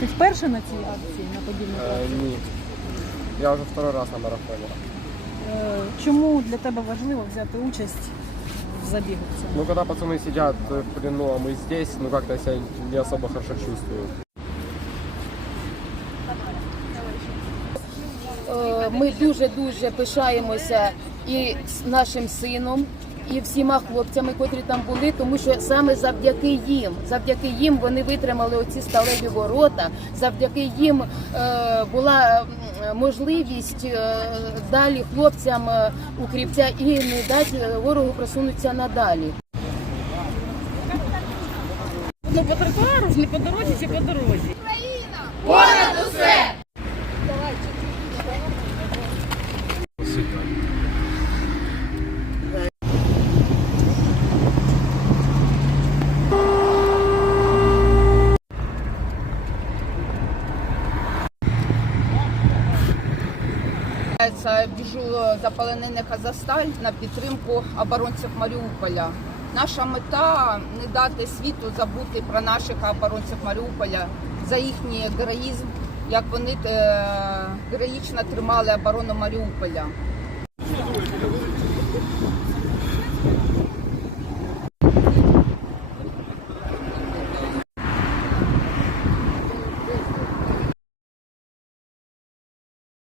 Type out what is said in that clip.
Ти вперше на цій акції на подібній Э, акції? ні. Я вже второй раз на марафоні. Е, Чому для тебе важливо взяти участь в забігу в цьому? Ну, когда пацаны сидят в плену, а мы здесь, ну, как-то я себя не особо хорошо чувствую. Е, Ми дуже-дуже пишаємося і з нашим сином, і всіма хлопцями, котрі там були, тому що саме завдяки їм, завдяки їм вони витримали оці сталеві ворота, завдяки їм е, була можливість е, далі хлопцям е, укріпця і не дати е, ворогу просунутися надалі. Ну по тротуару, не по дорозі чи по дорозі. Це біжу за полонених Азовсталь на підтримку оборонців Маріуполя. Наша мета не дати світу забути про наших оборонців Маріуполя за їхній героїзм, як вони е, героїчно тримали оборону Маріуполя.